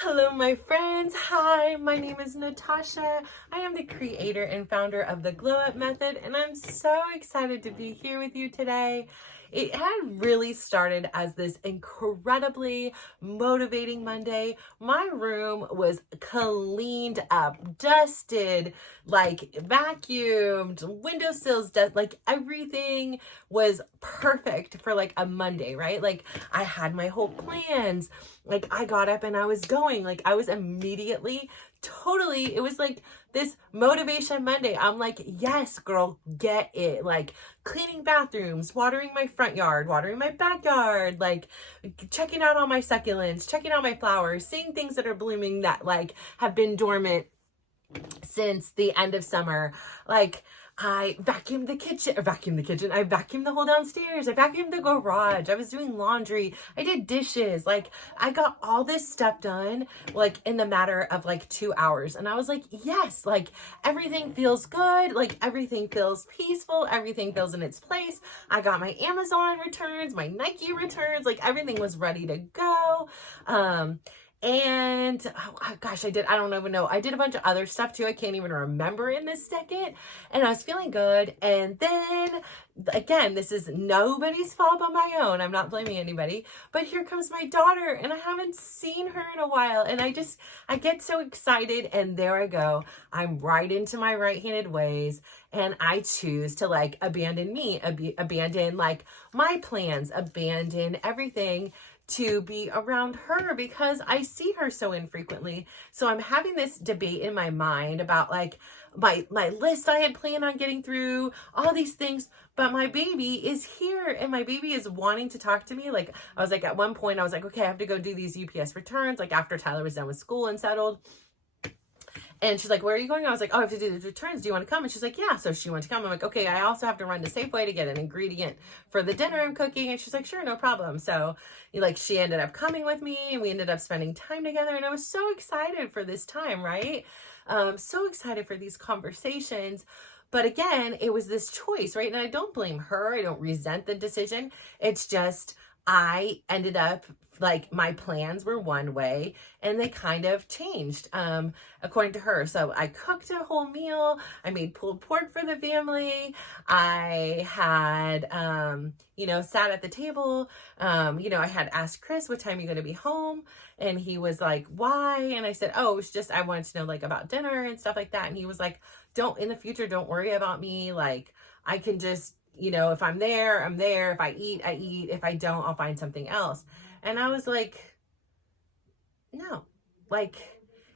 Hello, my friends. Hi, my name is Natasha. I am the creator and founder of the Glow Up Method, and I'm so excited to be here with you today. It had really started as this incredibly motivating Monday. My room was cleaned up, dusted, like vacuumed, windowsills, like everything was perfect for like a Monday, right? Like I had my whole plans. Like I got up and I was going, like I was immediately totally, it was like this motivation Monday. I'm like, yes, girl, get it. Like cleaning bathrooms, watering my front yard, watering my backyard, like checking out all my succulents, checking out my flowers, seeing things that are blooming that like have been dormant since the end of summer. Like I vacuumed the kitchen. I vacuumed the whole downstairs. I vacuumed the garage. I was doing laundry. I did dishes. Like I got all this stuff done like in the matter of like 2 hours. And I was like, yes, like everything feels good. Like everything feels peaceful. Everything feels in its place. I got my Amazon returns, my Nike returns, like everything was ready to go. And oh gosh, I don't even know. I did a bunch of other stuff too. I can't even remember in this second. And I was feeling good. And then again, this is nobody's fault but my own. I'm not blaming anybody. But here comes my daughter, and I haven't seen her in a while. And I get so excited. And there I go. I'm right into my right-handed ways. And I choose to like abandon me, abandon like my plans, abandon everything to be around her because I see her so infrequently. So I'm having this debate in my mind about like my list I had planned on getting through, all these things, but my baby is here and my baby is wanting to talk to me. Like I was like, at one point I was like, okay, I have to go do these UPS returns, like after Tyler was done with school and settled. And she's like, where are you going? I was like, oh, I have to do the returns. Do you want to come? And she's like, yeah. So she wanted to come. I'm like, okay, I also have to run to Safeway to get an ingredient for the dinner I'm cooking. And she's like, sure, no problem. So like she ended up coming with me and we ended up spending time together. And I was so excited for this time, right? So excited for these conversations. But again, it was this choice, right? And I don't blame her. I don't resent the decision. It's just, I ended up like my plans were one way and they kind of changed according to her. So I cooked a whole meal. I made pulled pork for the family. I had sat at the table. I had asked Chris, what time are you going to be home? And he was like, why? And I said, oh, it's just I wanted to know like about dinner and stuff like that. And he was like, in the future, don't worry about me. Like I can just, if I'm there, I'm there. If I eat, I eat. If I don't, I'll find something else. And I was like, no, like,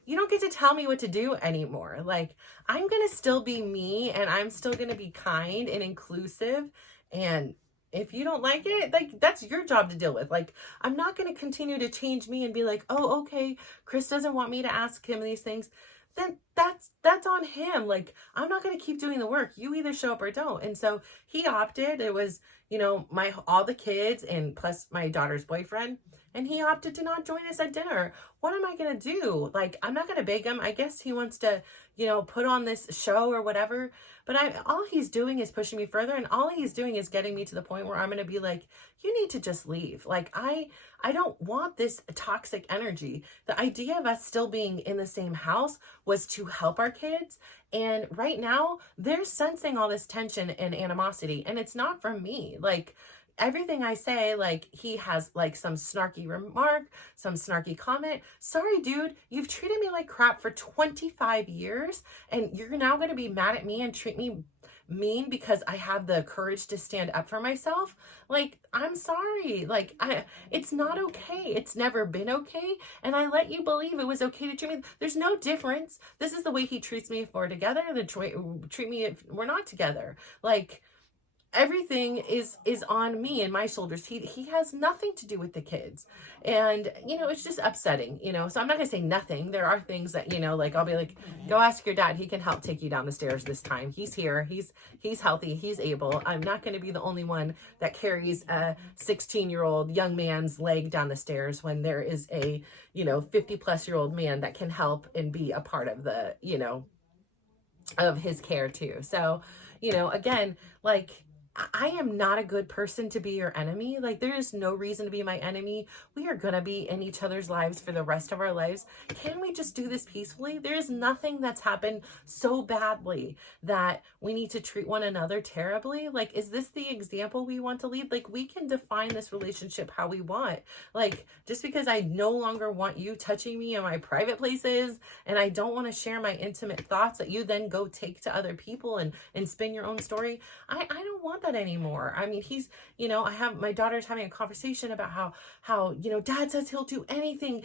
you don't get to tell me what to do anymore. Like, I'm going to still be me and I'm still going to be kind and inclusive. And if you don't like it, like, that's your job to deal with. Like, I'm not going to continue to change me and be like, oh, okay, Chris doesn't want me to ask him these things. Then that's on him. Like, I'm not going to keep doing the work. You either show up or don't. And so he opted. It was, all the kids and plus my daughter's boyfriend. And he opted to not join us at dinner. What am I going to do? Like, I'm not going to beg him. I guess he wants to, put on this show or whatever. But all he's doing is pushing me further. And all he's doing is getting me to the point where I'm going to be like, you need to just leave. Like, I don't want this toxic energy. The idea of us still being in the same house was to help our kids. And right now they're sensing all this tension and animosity. And it's not from me. Like, everything I say, like he has like some snarky remark, some snarky comment. Sorry, dude, you've treated me like crap for 25 years and you're now going to be mad at me and treat me mean because I have the courage to stand up for myself. Like, I'm sorry. Like, it's not okay. It's never been okay. And I let you believe it was okay to treat me. There's no difference. This is the way he treats me if we're together. Treat me if we're not together. Like, everything is on me and my shoulders. He has nothing to do with the kids. And, it's just upsetting, so I'm not gonna say nothing. There are things that, like I'll be like, go ask your dad. He can help take you down the stairs this time. He's here. He's healthy. He's able. I'm not going to be the only one that carries a 16-year-old young man's leg down the stairs when there is a, 50-plus-year-old man that can help and be a part of the, of his care too. So, again, like, I am not a good person to be your enemy. Like, there is no reason to be my enemy. We are going to be in each other's lives for the rest of our lives. Can we just do this peacefully? There is nothing that's happened so badly that we need to treat one another terribly. Like, is this the example we want to lead? Like, we can define this relationship how we want. Like, just because I no longer want you touching me in my private places, and I don't want to share my intimate thoughts that you then go take to other people and spin your own story. I don't want that anymore. I mean, he's, I have my daughter's having a conversation about how, dad says he'll do anything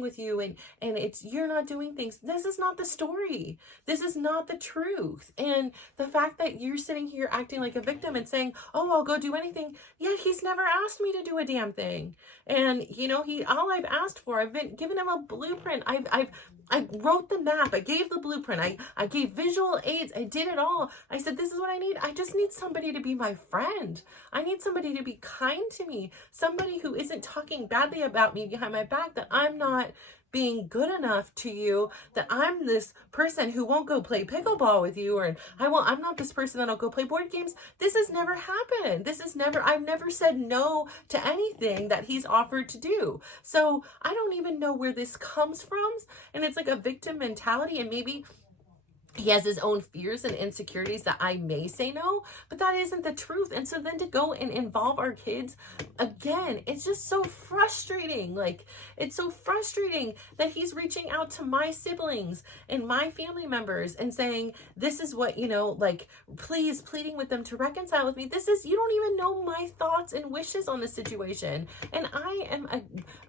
with you. And it's, you're not doing things. This is not the story. This is not the truth. And the fact that you're sitting here acting like a victim and saying, oh, I'll go do anything. Yet he's never asked me to do a damn thing. And, all I've asked for, I've been giving him a blueprint. I wrote the map. I gave the blueprint. I gave visual aids. I did it all. I said, this is what I need. I just need somebody to be my friend. I need somebody to be kind to me. Somebody who isn't talking badly about me behind my back, that I'm not being good enough to you, that I'm this person who won't go play pickleball with you, or I'm not this person that'll go play board games. This has never happened. I've never said no to anything that he's offered to do. So I don't even know where this comes from. And it's like a victim mentality, and maybe he has his own fears and insecurities that I may say no, but that isn't the truth. And so then to go and involve our kids again, it's just so frustrating. Like, it's so frustrating that he's reaching out to my siblings and my family members and saying, this is what, please, pleading with them to reconcile with me. You don't even know my thoughts and wishes on the situation. And I am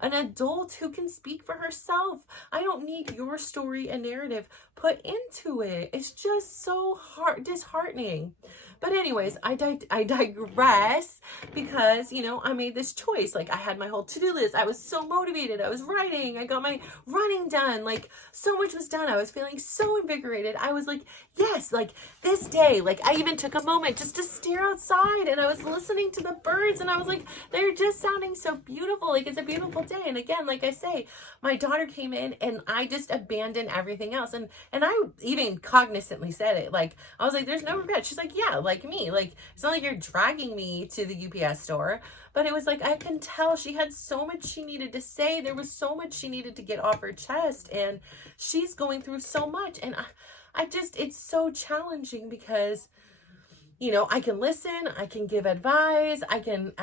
an adult who can speak for herself. I don't need your story and narrative put into it. It's just so disheartening. But anyways, I digress, because, I made this choice. Like, I had my whole to-do list. I was so motivated. I was writing. I got my running done. Like, so much was done. I was feeling so invigorated. I was like, yes, like this day, like I even took a moment just to stare outside, and I was listening to the birds, and I was like, they're just sounding so beautiful. Like, it's a beautiful day. And again, like I say, my daughter came in and I just abandoned everything else. And I even cognizantly said it. Like, I was like, there's no regret. She's like, yeah, like me. Like, it's not like you're dragging me to the UPS store. But it was like, I can tell she had so much she needed to say. There was so much she needed to get off her chest. And she's going through so much. And it's so challenging, because, I can listen, I can give advice, I can,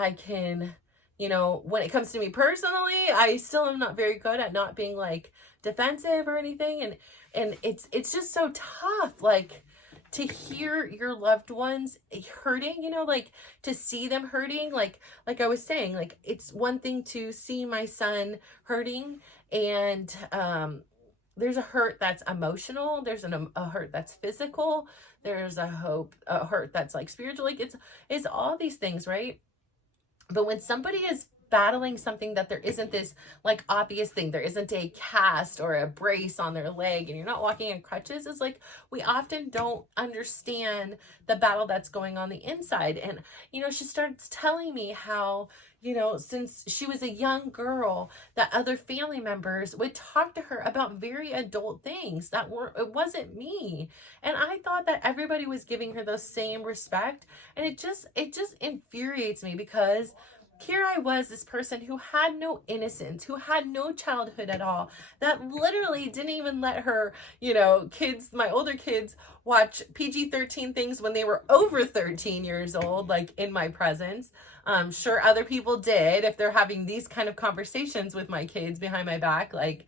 when it comes to me personally, I still am not very good at not being like defensive or anything. And it's just so tough, like, to hear your loved ones hurting, like to see them hurting. Like I was saying, like, it's one thing to see my son hurting, and, there's a hurt that's emotional. There's a hurt that's physical. There's a hurt that's like spiritual. Like, it's all these things, right? But when somebody is battling something that there isn't this like obvious thing, there isn't a cast or a brace on their leg, and you're not walking in crutches, it's like we often don't understand the battle that's going on the inside. And she starts telling me how, since she was a young girl, that other family members would talk to her about very adult things it wasn't me. And I thought that everybody was giving her the same respect. And it just infuriates me, because here I was, this person who had no innocence, who had no childhood at all, that literally didn't even let her, kids, my older kids, watch PG-13 things when they were over 13 years old, like in my presence. Sure, other people did, if they're having these kind of conversations with my kids behind my back, like,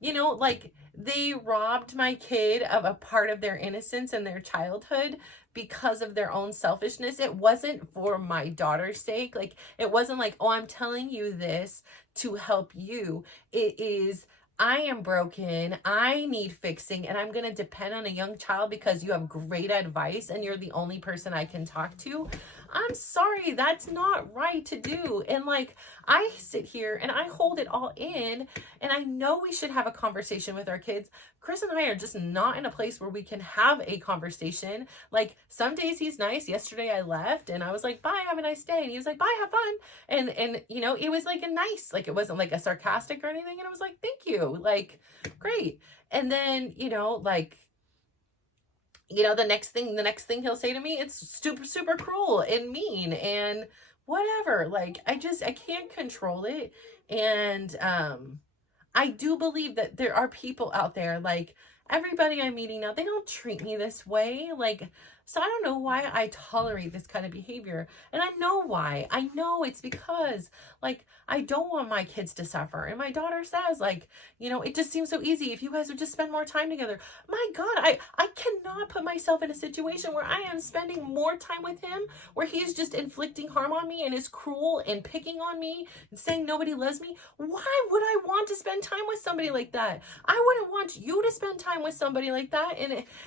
like they robbed my kid of a part of their innocence and their childhood because of their own selfishness. It wasn't for my daughter's sake. Like, it wasn't like, oh, I'm telling you this to help you. It is, I am broken, I need fixing, and I'm going to depend on a young child because you have great advice and you're the only person I can talk to. I'm sorry, that's not right to do. And like, I sit here and I hold it all in, and I know we should have a conversation with our kids. Chris and I are just not in a place where we can have a conversation. Like, some days he's nice. Yesterday I left and I was like, bye, have a nice day. And he was like, bye, have fun. And it was like a nice, like, it wasn't like a sarcastic or anything. And I was like, thank you. Like, great. And then, like, you know, the next thing he'll say to me, it's super, super cruel and mean and whatever. Like, I can't control it. And, I do believe that there are people out there, like everybody I'm meeting now, they don't treat me this way. Like, so I don't know why I tolerate this kind of behavior. And I know why. I know it's because, like, I don't want my kids to suffer. And my daughter says, like, you know, it just seems so easy if you guys would just spend more time together. My God, I cannot put myself in a situation where I am spending more time with him, where he's just inflicting harm on me and is cruel and picking on me and saying nobody loves me. Why would I want to spend time with somebody like that? I wouldn't want you to spend time with somebody like that.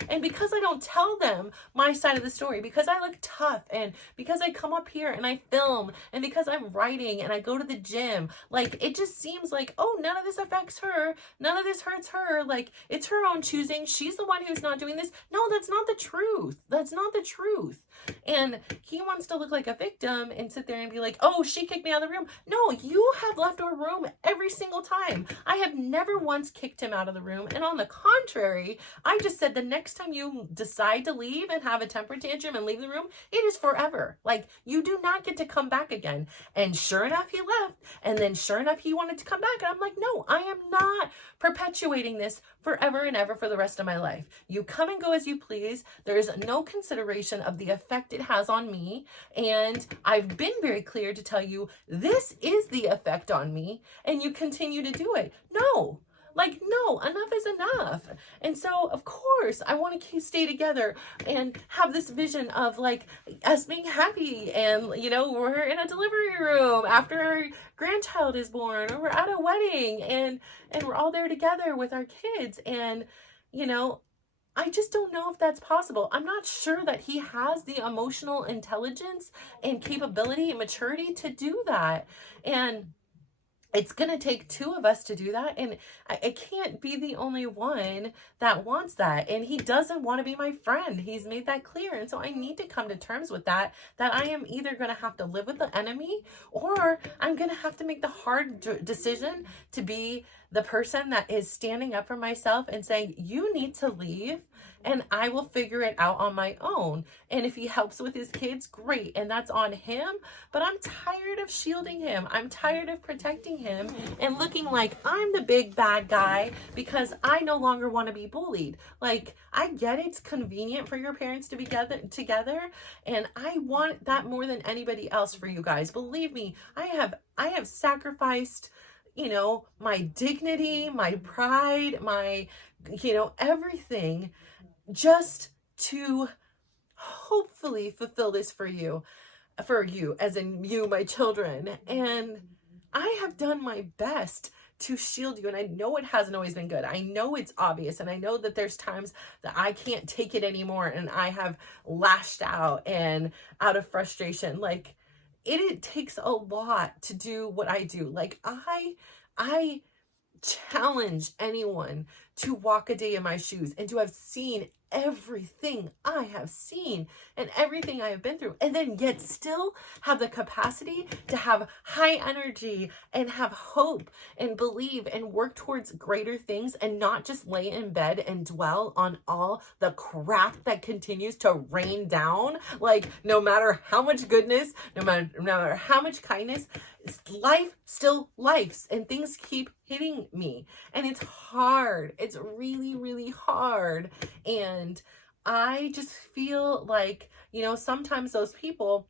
And because I don't tell them my side of the story, because I look tough, and because I come up here and I film, and because I'm writing and I go to the gym, like, it just seems like, oh, none of this affects her, none of this hurts her, like, it's her own choosing, she's the one who's not doing this. No, that's not the truth. That's not the truth. And he wants to look like a victim and sit there and be like, oh, she kicked me out of the room. No, you have left our room every single time. I have never once kicked him out of the room. And on the contrary, I just said the next time you decide to leave and have a temper tantrum and leave the room, it is forever. Like, you do not get to come back again. And sure enough, he left. And then sure enough, he wanted to come back. And I'm like, no, I am not perpetuating this forever and ever for the rest of my life. You come and go as you please. There is no consideration of the effect it has on me. And I've been very clear to tell you, this is the effect on me. And you continue to do it. No. Like, no, enough is enough. And so, of course, I want to stay together and have this vision of, like, us being happy. And, you know, we're in a delivery room after our grandchild is born, or we're at a wedding, and we're all there together with our kids. And, you know, I just don't know if that's possible. I'm not sure that he has the emotional intelligence and capability and maturity to do that. And it's going to take two of us to do that. And I can't be the only one that wants that. And he doesn't want to be my friend. He's made that clear. And so I need to come to terms with that I am either going to have to live with the enemy, or I'm going to have to make the hard decision to be the person that is standing up for myself and saying, you need to leave, and I will figure it out on my own. And if he helps with his kids, great. And that's on him. But I'm tired of shielding him. I'm tired of protecting him and looking like I'm the big bad guy because I no longer want to be bullied. Like, I get it's convenient for your parents to be together. And I want that more than anybody else for you guys. Believe me, I have sacrificed, you know, my dignity, my pride, my, you know, everything, just to hopefully fulfill this for you, as in you, my children. And I have done my best to shield you. And I know it hasn't always been good. I know it's obvious. And I know that there's times that I can't take it anymore. And I have lashed out and out of frustration. Like, it takes a lot to do what I do. Like, I challenge anyone to walk a day in my shoes and to have seen everything I have seen and everything I have been through, and then yet still have the capacity to have high energy and have hope and believe and work towards greater things, and not just lay in bed and dwell on all the crap that continues to rain down. Like, no matter how much goodness, no matter how much kindness, life still lifes, and things keep hitting me, and it's hard. It's really, really hard. And I just feel like, you know, sometimes those people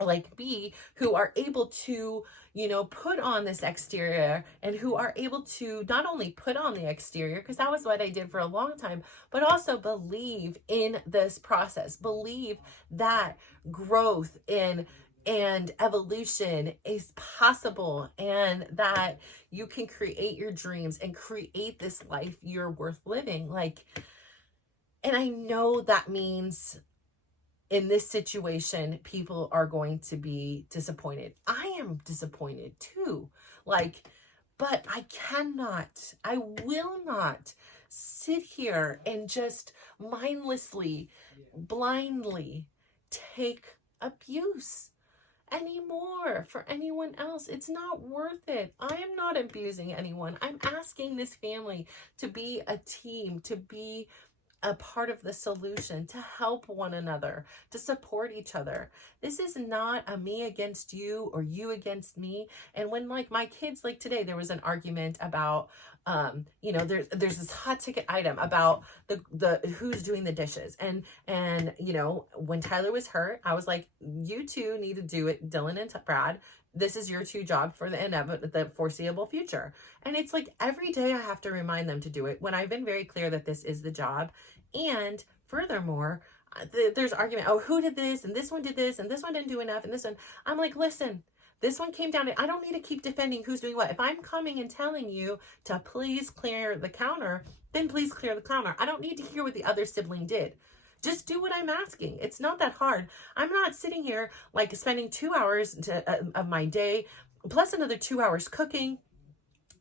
like me who are able to, you know, put on this exterior, and who are able to not only put on the exterior, because that was what I did for a long time, but also believe in this process, believe that growth and evolution is possible, and that you can create your dreams and create this life you're worth living. Like, and I know that means in this situation, people are going to be disappointed. I am disappointed too. Like, but I will not sit here and just mindlessly, blindly take abuse anymore for anyone else. It's not worth it. I am not abusing anyone. I'm asking this family to be a team, to be a part of the solution, to help one another, to support each other. This is not a me against you or you against me. And when like my kids, like today, there was an argument about, you know, there's this hot ticket item about the who's doing the dishes. And, you know, when Tyler was hurt, I was like, you two need to do it, Dylan and Brad. This is your two job for the foreseeable future. And it's like every day I have to remind them to do it when I've been very clear that this is the job. And furthermore, there's argument, oh, who did this? And this one did this, and this one didn't do enough, and this one. I'm like, listen, this one came down to, I don't need to keep defending who's doing what. If I'm coming and telling you to please clear the counter, then please clear the counter. I don't need to hear what the other sibling did. Just do what I'm asking. It's not that hard. I'm not sitting here like spending 2 hours of my day, plus another 2 hours cooking,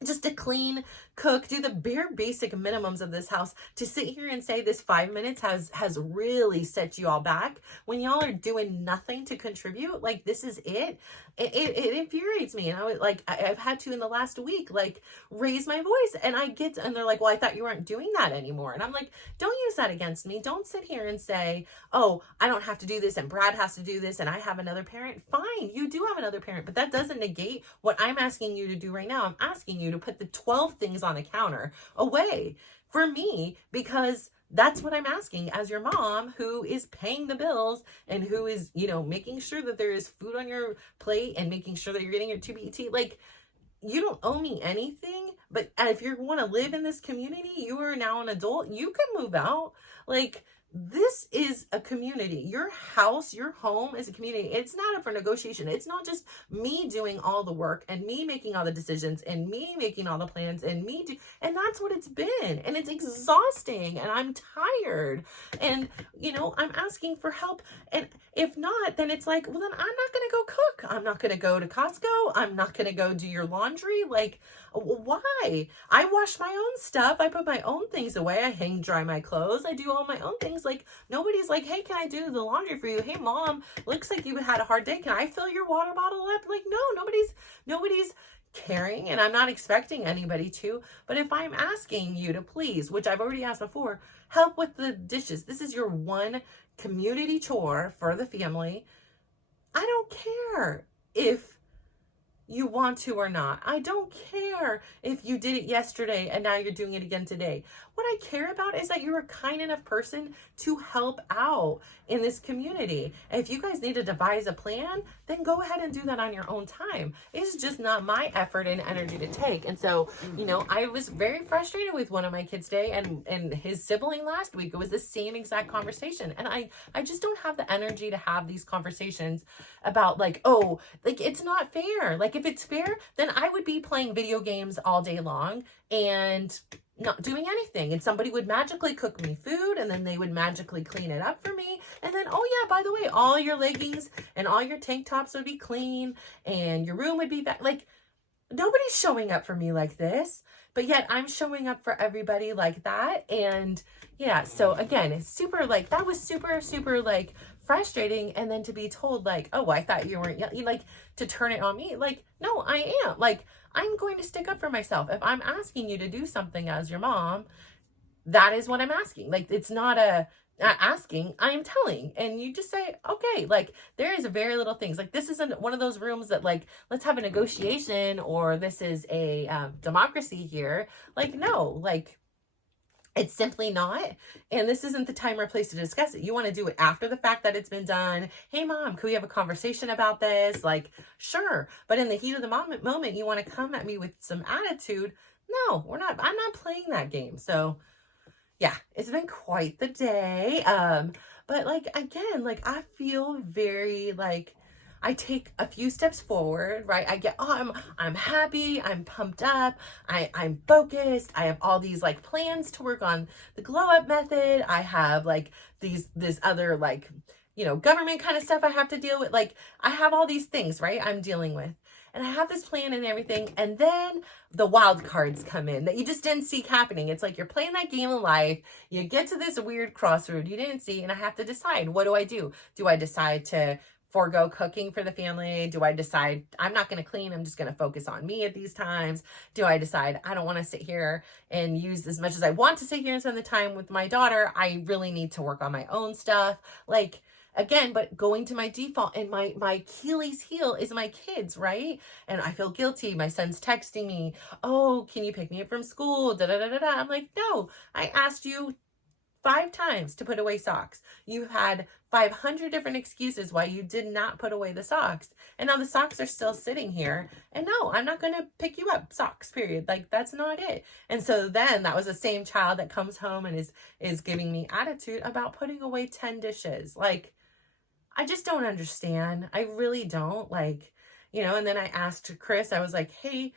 just to clean, cook, do the bare basic minimums of this house, to sit here and say this 5 minutes has really set you all back when y'all are doing nothing to contribute. Like, this is it. It infuriates me. And I was like, I've had to in the last week, like, raise my voice, and and they're like, well, I thought you weren't doing that anymore. And I'm like, don't use that against me. Don't sit here and say, oh, I don't have to do this and Brad has to do this and I have another parent. Fine, you do have another parent, but that doesn't negate what I'm asking you to do right now. I'm asking you to put the 12 things on the counter away for me, because that's what I'm asking as your mom, who is paying the bills and who is, you know, making sure that there is food on your plate and making sure that you're getting your TBT. Like, you don't owe me anything, but if you want to live in this community, you are now an adult, you can move out. Like, this is a community. Your house, your home is a community. It's not up for negotiation. It's not just me doing all the work and me making all the decisions and me making all the plans and and that's what it's been. And it's exhausting and I'm tired. And, you know, I'm asking for help. And if not, then it's like, well, then I'm not going to go cook. I'm not going to go to Costco. I'm not going to go do your laundry. Like, why? I wash my own stuff. I put my own things away. I hang dry my clothes. I do all my own things. Like, nobody's like, hey, can I do the laundry for you? Hey, mom, looks like you had a hard day. Can I fill your water bottle up? Like, no, nobody's caring, and I'm not expecting anybody to. But if I'm asking you to please, which I've already asked before, help with the dishes. This is your one community chore for the family. I don't care if you want to or not. I don't care if you did it yesterday and now you're doing it again today. What I care about is that you're a kind enough person to help out in this community. And if you guys need to devise a plan, then go ahead and do that on your own time. It's just not my effort and energy to take. And so, you know, I was very frustrated with one of my kids today and his sibling last week. It was the same exact conversation. And I just don't have the energy to have these conversations about like, oh, like, it's not fair. Like, if it's fair, then I would be playing video games all day long and not doing anything, and somebody would magically cook me food, and then they would magically clean it up for me, and then, oh yeah, by the way, all your leggings and all your tank tops would be clean and your room would be back. Like, nobody's showing up for me like this, but yet I'm showing up for everybody like that. And yeah, so again, it's super, like, that was super like frustrating. And then to be told like, oh, I thought you weren't, like, to turn it on me, like, no, I am. Like, I'm going to stick up for myself. If I'm asking you to do something as your mom, that is what I'm asking. Like, it's not asking, I'm telling. And you just say, okay, like, there is very little things. Like, this isn't one of those rooms that, like, let's have a negotiation or this is a democracy here. Like, no, like, it's simply not. And this isn't the time or place to discuss it. You want to do it after the fact that it's been done. Hey, mom, can we have a conversation about this? Like, sure. But in the heat of the moment, you want to come at me with some attitude. No, I'm not playing that game. So yeah, it's been quite the day. But like, again, like, I feel very like, I take a few steps forward, right? I get, oh, I'm happy, I'm pumped up, I'm focused, I have all these like plans to work on the glow up method. I have like this other, like, you know, government kind of stuff I have to deal with. Like, I have all these things, right, I'm dealing with. And I have this plan and everything. And then the wild cards come in that you just didn't see happening. It's like you're playing that game of life. You get to this weird crossroad you didn't see. And I have to decide, what do? Do I decide to forego cooking for the family? Do I decide I'm not going to clean, I'm just going to focus on me at these times? Do I decide I don't want to sit here and use as much as I want to sit here and spend the time with my daughter? I really need to work on my own stuff. Like, again, but going to my default, and my Achilles heel is my kids, right? And I feel guilty. My son's texting me, oh, can you pick me up from school? Da da da da da. I'm like, no, I asked you 5 times to put away socks. You had 500 different excuses why you did not put away the socks. And now the socks are still sitting here. And no, I'm not going to pick you up, socks, period. Like, that's not it. And so then that was the same child that comes home and is giving me attitude about putting away 10 dishes. Like, I just don't understand. I really don't. Like, and then I asked Chris, I was like, hey,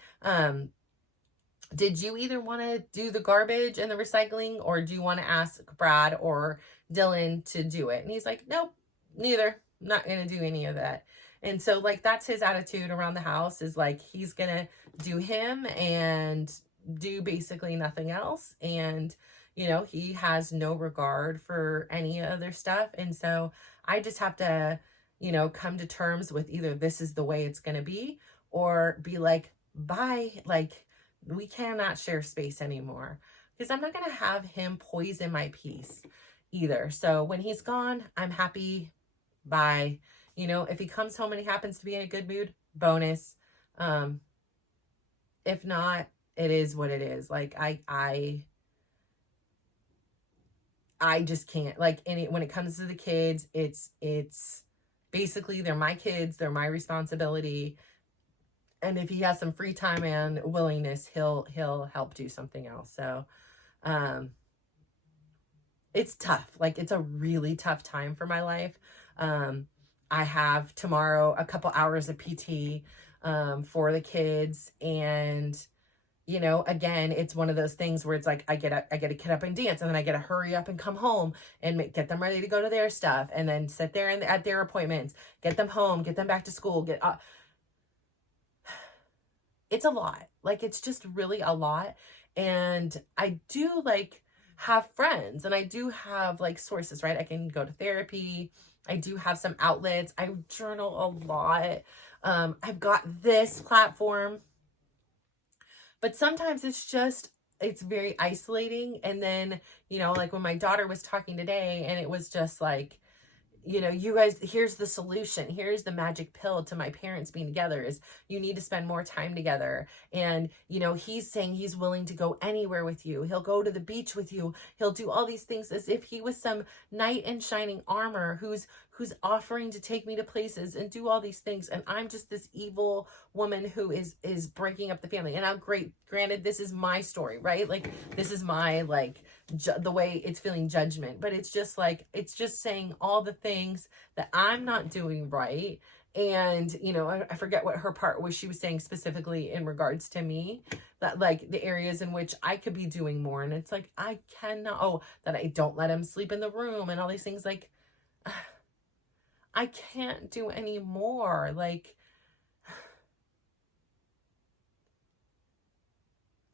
did you either want to do the garbage and the recycling, or do you want to ask Brad or Dylan to do it? And he's like, nope, neither. I'm not going to do any of that. And so, like, that's his attitude around the house, is like, he's going to do him and do basically nothing else. And, he has no regard for any other stuff. And so I just have to, come to terms with either this is the way it's going to be, or be like, bye. Like, we cannot share space anymore, because I'm not going to have him poison my peace either. So when he's gone, I'm happy. Bye. If he comes home and he happens to be in a good mood, bonus. If not, it is what it is. Like, I just can't, like, when it comes to the kids, it's basically, they're my kids, they're my responsibility. And if he has some free time and willingness, he'll help do something else. So, it's tough. Like, it's a really tough time for my life. I have tomorrow a couple hours of PT, for the kids. And, again, it's one of those things where it's like, I get to get up and dance, and then I get to hurry up and come home and get them ready to go to their stuff, and then sit there at their appointments, get them home, get them back to school, it's a lot. Like, it's just really a lot. And I do, like, have friends, and I do have, like, sources, right? I can go to therapy. I do have some outlets. I journal a lot. I've got this platform, but sometimes it's very isolating. And then, like when my daughter was talking today, and it was just like, you guys, here's the solution. Here's the magic pill to my parents being together, is you need to spend more time together. And, he's saying he's willing to go anywhere with you. He'll go to the beach with you. He'll do all these things as if he was some knight in shining armor who's offering to take me to places and do all these things. And I'm just this evil woman who is breaking up the family. And I'm granted, this is my story, right? Like, this is my, like, the way it's feeling judgment, but it's just like, it's just saying all the things that I'm not doing right. And, I forget what her part was. She was saying specifically in regards to me, that, like, the areas in which I could be doing more. And it's like, I cannot, that I don't let him sleep in the room and all these things. Like, I can't do any more. Like,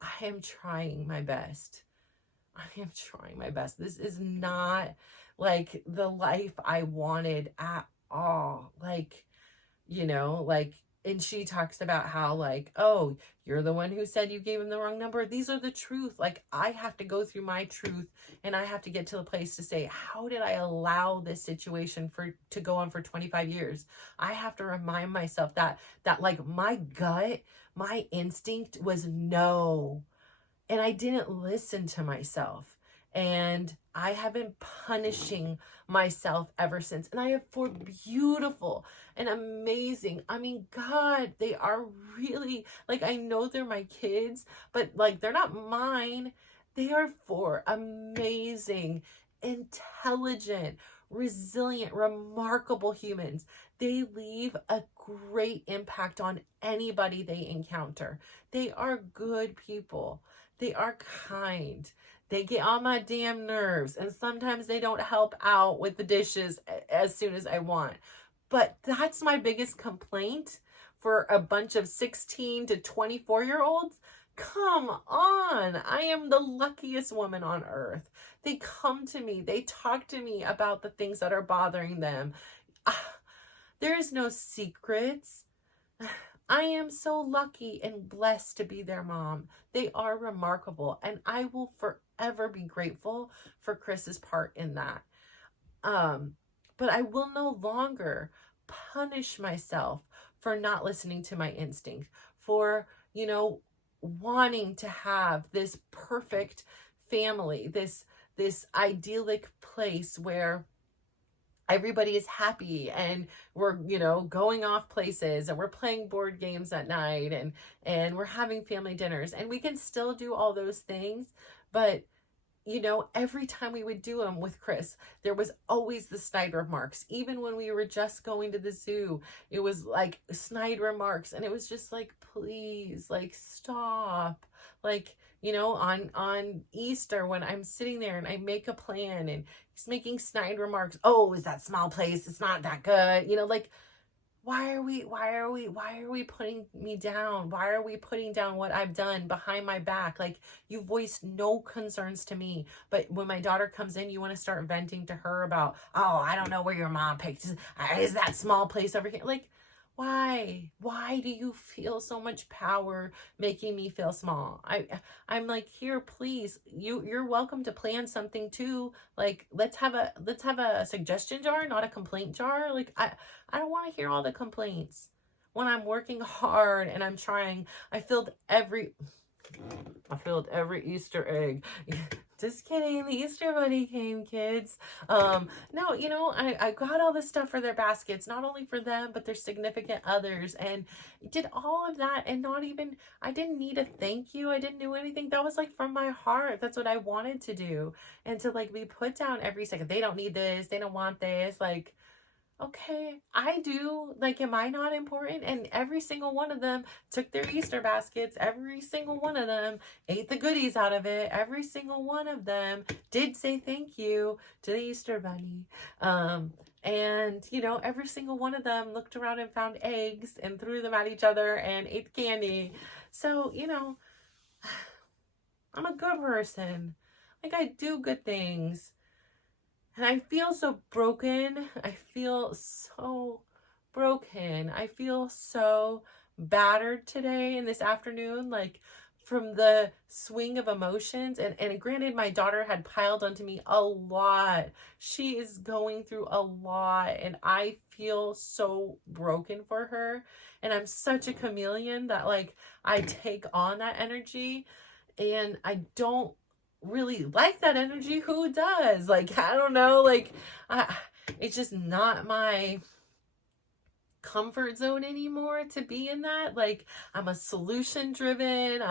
I am trying my best. I am trying my best. This is not, like, the life I wanted at all. Like, and she talks about how, like, oh, you're the one who said you gave him the wrong number. These are the truth. Like, I have to go through my truth, and I have to get to the place to say, how did I allow this situation to go on for 25 years? I have to remind myself that like, my gut, my instinct was no. And I didn't listen to myself. And I have been punishing myself ever since. And I have 4 beautiful and amazing, God, they are really, like, I know they're my kids, but, like, they're not mine. They are 4 amazing, intelligent, resilient, remarkable humans. They leave a great impact on anybody they encounter. They are good people. They are kind. They get on my damn nerves, and sometimes they don't help out with the dishes as soon as I want. But that's my biggest complaint for a bunch of 16 to 24-year-olds. Come on. I am the luckiest woman on earth. They come to me. They talk to me about the things that are bothering them. There is no secrets. I am so lucky and blessed to be their mom. They are remarkable, and I will forever be grateful for Chris's part in that. But I will no longer punish myself for not listening to my instinct, for, wanting to have this perfect family, this idyllic place where everybody is happy and we're, going off places and we're playing board games at night and we're having family dinners, and we can still do all those things. But every time we would do them with Chris, there was always the snide remarks. Even when we were just going to the zoo, it was like snide remarks. And it was just like, please, like, stop. Like, on Easter, when I'm sitting there and I make a plan and he's making snide remarks. Oh, is that small place? It's not that good. Like, why are we putting me down? Why are we putting down what I've done behind my back? Like, you voiced no concerns to me, but when my daughter comes in, you want to start venting to her about, oh, I don't know where your mom picked. Is that small place over here? Like, why do you feel so much power making me feel small? I'm like, here, please, you're welcome to plan something too. Like, let's have a suggestion jar, not a complaint jar. Like, I don't want to hear all the complaints when I'm working hard and I'm trying. I filled every Easter egg. Just kidding. The Easter Bunny came, kids. No, I got all this stuff for their baskets, not only for them, but their significant others, and did all of that. And I didn't need a thank you. I didn't do anything. That was like from my heart. That's what I wanted to do. And to like be put down every second. They don't need this. They don't want this. Like, okay, I do. Like, am I not important? And every single one of them took their Easter baskets. Every single one of them ate the goodies out of it. Every single one of them did say thank you to the Easter Bunny. And, every single one of them looked around and found eggs and threw them at each other and ate candy. So, I'm a good person. Like, I do good things. And I feel so broken. I feel so broken. I feel so battered today and this afternoon, like from the swing of emotions. And granted, my daughter had piled onto me a lot. She is going through a lot, and I feel so broken for her. And I'm such a chameleon that like I take on that energy, and I don't really like that energy. Who does? Like, I don't know, like it's just not my comfort zone anymore to be in that. Like, I'm a solution driven.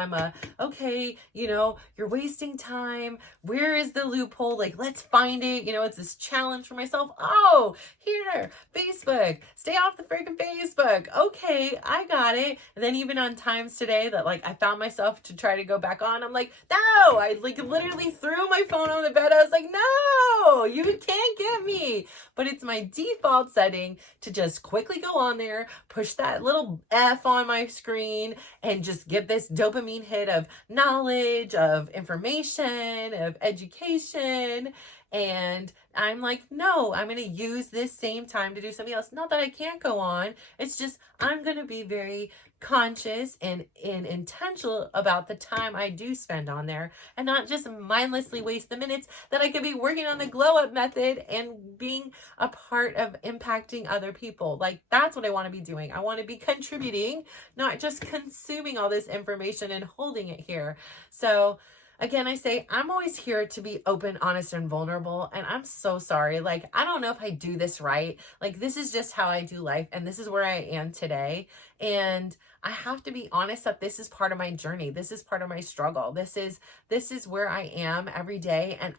Okay, you're wasting time. Where is the loophole? Like, let's find it. It's this challenge for myself. Oh, here, Facebook, stay off the freaking Facebook. Okay, I got it. And then even on times today that like I found myself to try to go back on, I'm like, no, I like literally threw my phone on the bed. I was like, no, you can't get me. But it's my default setting to just quickly go on there, push that little F on my screen, and just get this dopamine hit of knowledge, of information, of education. And I'm like, no, I'm going to use this same time to do something else. Not that I can't go on. It's just, I'm going to be very conscious and intentional about the time I do spend on there, and not just mindlessly waste the minutes that I could be working on the glow up method and being a part of impacting other people. Like, that's what I want to be doing. I want to be contributing, not just consuming all this information and holding it here. So again, I say I'm always here to be open, honest, and vulnerable. And I'm so sorry. Like, I don't know if I do this right. Like, this is just how I do life. And this is where I am today. And I have to be honest that this is part of my journey. This is part of my struggle. This is where I am every day. And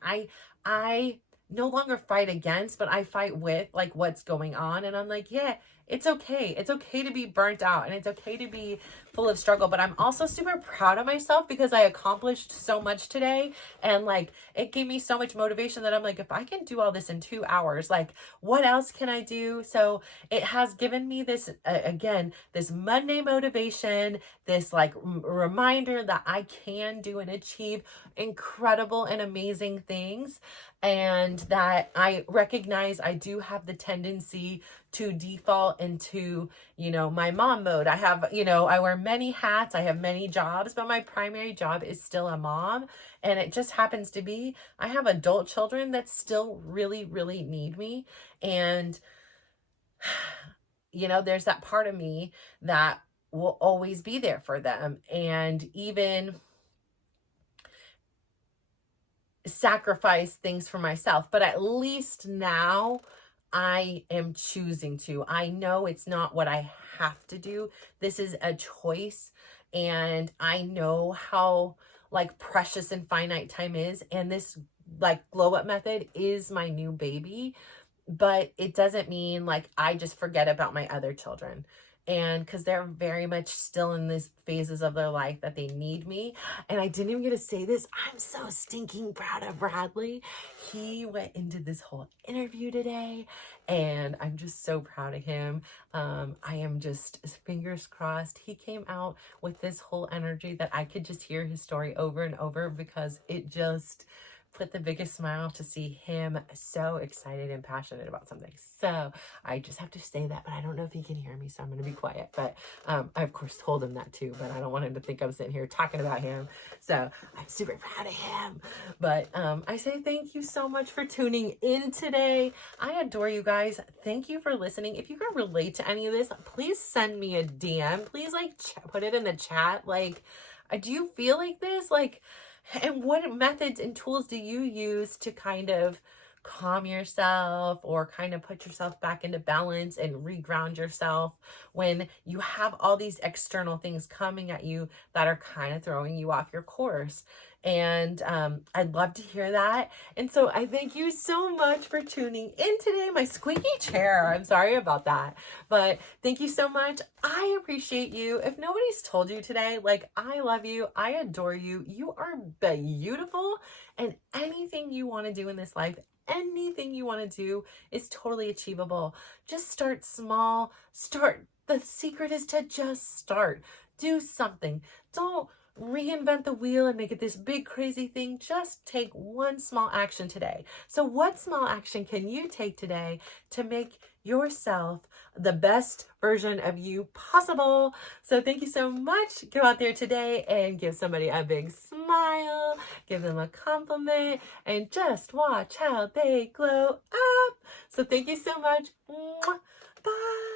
I no longer fight against, but I fight with like what's going on. And I'm like, yeah, it's okay. It's okay to be burnt out, and it's okay to be full of struggle. But I'm also super proud of myself because I accomplished so much today. And like, it gave me so much motivation that I'm like, if I can do all this in 2 hours, like what else can I do? So it has given me this, again, this Monday motivation, this like reminder that I can do and achieve incredible and amazing things. and that I recognize I do have the tendency to default into, my mom mode. I have, I wear many hats, I have many jobs, but my primary job is still a mom. And it just happens to be, I have adult children that still really, really need me. And, there's that part of me that will always be there for them. And even sacrifice things for myself, but at least now I am choosing to. I know it's not what I have to do. This is a choice, and I know how like precious and finite time is, and this like glow up method is my new baby, but it doesn't mean like I just forget about my other children. And because they're very much still in these phases of their life that they need me. And I didn't even get to say this. I'm so stinking proud of Bradley. He went and did this whole interview today, and I'm just so proud of him. I am just fingers crossed. He came out with this whole energy that I could just hear his story over and over, because it just put the biggest smile to see him so excited and passionate about something. So I just have to say that, but I don't know if he can hear me, so I'm going to be quiet. But I, of course, told him that too, but I don't want him to think I'm sitting here talking about him. So I'm super proud of him. But I say thank you so much for tuning in today. I adore you guys. Thank you for listening. If you can relate to any of this, please send me a DM. Please put it in the chat. Do you feel like this? And what methods and tools do you use to kind of calm yourself or kind of put yourself back into balance and reground yourself when you have all these external things coming at you that are kind of throwing you off your course? And I'd love to hear that. And so I thank you so much for tuning in today. My squeaky chair, I'm sorry about that, but thank you so much. I appreciate you. If nobody's told you today, I love you, I adore you, you are beautiful, and anything you want to do in this life, anything you want to do is totally achievable. Just start small. The secret is to just start. Do something. Don't reinvent the wheel and make it this big crazy thing. Just take one small action today. So what small action can you take today to make yourself the best version of you possible? So thank you so much. Go out there today and give somebody a big smile, give them a compliment, and just watch how they glow up. So thank you so much. Bye.